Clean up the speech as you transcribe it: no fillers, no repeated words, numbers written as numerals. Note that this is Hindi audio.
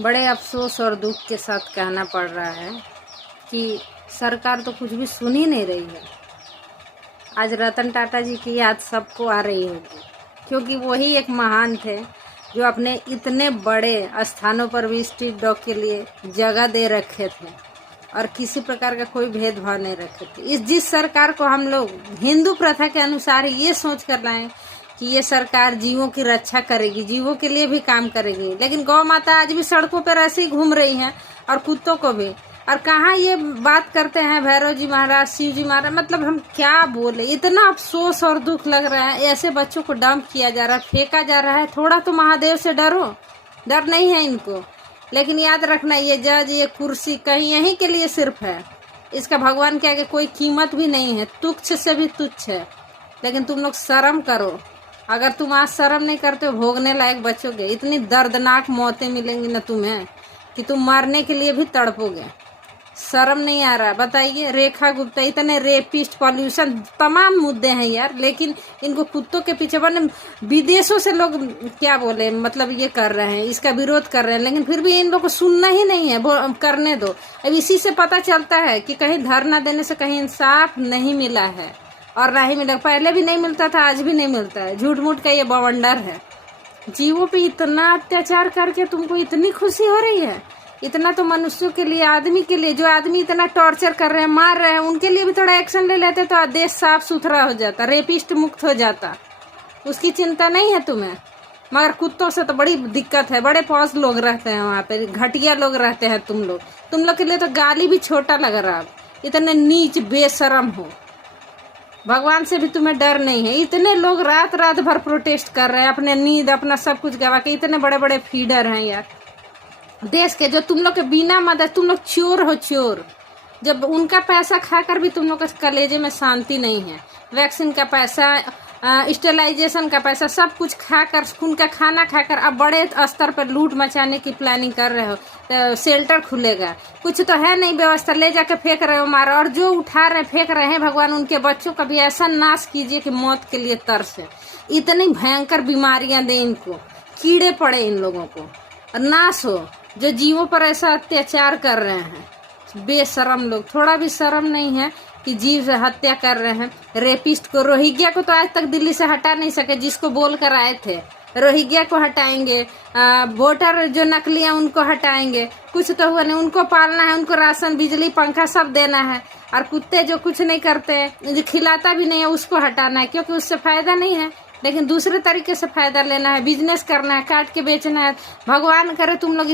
बड़े अफसोस और दुख के साथ कहना पड़ रहा है कि सरकार तो कुछ भी सुन ही नहीं रही है। आज रतन टाटा जी की याद सबको आ रही होगी, क्योंकि वही एक महान थे जो अपने इतने बड़े स्थानों पर भी स्ट्रीट डॉग के लिए जगह दे रखे थे और किसी प्रकार का कोई भेदभाव नहीं रखे थे। जिस सरकार को हम लोग हिंदू प्रथा के अनुसार ये सोच कर लाएं कि ये सरकार जीवों की रक्षा करेगी, जीवों के लिए भी काम करेगी, लेकिन गौ माता आज भी सड़कों पर ऐसे ही घूम रही हैं और कुत्तों को भी। और कहाँ ये बात करते हैं भैरव जी महाराज, शिव जी महाराज, मतलब हम क्या बोले। इतना अफसोस और दुख लग रहा है, ऐसे बच्चों को डंप किया जा रहा है, फेंका जा रहा है। थोड़ा तो महादेव से डरो, डर नहीं है इनको। लेकिन याद रखना, ये जज, ये कुर्सी कहीं यहीं के लिए सिर्फ है, इसका भगवान के आगे कोई कीमत भी नहीं है, तुच्छ से भी तुच्छ है। लेकिन तुम लोग शर्म करो। अगर तुम आज शर्म नहीं करते हो, भोगने लायक बचोगे। इतनी दर्दनाक मौतें मिलेंगी ना तुम्हें कि तुम मरने के लिए भी तड़पोगे। शर्म नहीं आ रहा? बताइए। रेखा गुप्ता, इतने रेपिस्ट, पॉल्यूशन, तमाम मुद्दे हैं यार, लेकिन इनको कुत्तों के पीछे बने विदेशों से लोग क्या बोले, मतलब ये कर रहे हैं, इसका विरोध कर रहे हैं, लेकिन फिर भी इन लोग को सुनना ही नहीं है। वो करने दो। अब इसी से पता चलता है कि कहीं धरना देने से कहीं इंसाफ नहीं मिला है और ना ही मिला। पहले भी नहीं मिलता था, आज भी नहीं मिलता है। झूठ मूठ का ये बवंडर है। जीवों पे इतना अत्याचार करके तुमको इतनी खुशी हो रही है? इतना तो मनुष्यों के लिए, आदमी के लिए, जो आदमी इतना टॉर्चर कर रहे हैं, मार रहे हैं, उनके लिए भी थोड़ा एक्शन ले लेते तो देश साफ सुथरा हो जाता, रेपिस्ट मुक्त हो जाता। उसकी चिंता नहीं है तुम्हें। मगर कुत्तों से तो बड़ी दिक्कत है। बड़े पॉज लोग रहते हैं वहाँ पे, घटिया लोग रहते हैं। तुम लोग के लिए तो गाली भी छोटा लग रहा है। इतने नीच बेशरम हो, भगवान से भी तुम्हें डर नहीं है। इतने लोग रात रात भर प्रोटेस्ट कर रहे हैं, अपने नींद अपना सब कुछ गवा के। इतने बड़े बड़े फीडर हैं यार देश के, जो तुम लोग के बिना मदद, तुम लोग चोर हो, चोर। जब उनका पैसा खाकर भी तुम लोग के कलेजे में शांति नहीं है। वैक्सीन का पैसा, स्टेलाइजेशन का पैसा, सब कुछ खाकर, उनका खाना खाकर अब बड़े स्तर पर लूट मचाने की प्लानिंग कर रहे हो। तो शेल्टर खुलेगा, कुछ तो है नहीं व्यवस्था, ले जाकर फेंक रहे हो मारा। और जो उठा रहे फेंक रहे हैं, भगवान उनके बच्चों का भी ऐसा नाश कीजिए कि मौत के लिए तरसे। इतनी भयंकर बीमारियां दे इनको, कीड़े पड़े इन लोगों को, और नाश हो जो जीवों पर ऐसा अत्याचार कर रहे हैं। बेशरम लोग, थोड़ा भी शर्म नहीं है कि जीव से हत्या कर रहे हैं। रेपिस्ट को, रोहिंग्या को तो आज तक दिल्ली से हटा नहीं सके, जिसको बोल कर आए थे। रोहिंग्या को हटाएंगे, वोटर जो नकली हैं उनको हटाएंगे। कुछ तो हुआ नहीं। उनको पालना है, उनको राशन, बिजली, पंखा सब देना है। और कुत्ते जो कुछ नहीं करते, जो खिलाता भी नहीं है, उसको हटाना है, क्योंकि उससे फायदा नहीं है। लेकिन दूसरे तरीके से फायदा लेना है, बिजनेस करना है, काट के बेचना है। भगवान करे तुम लोग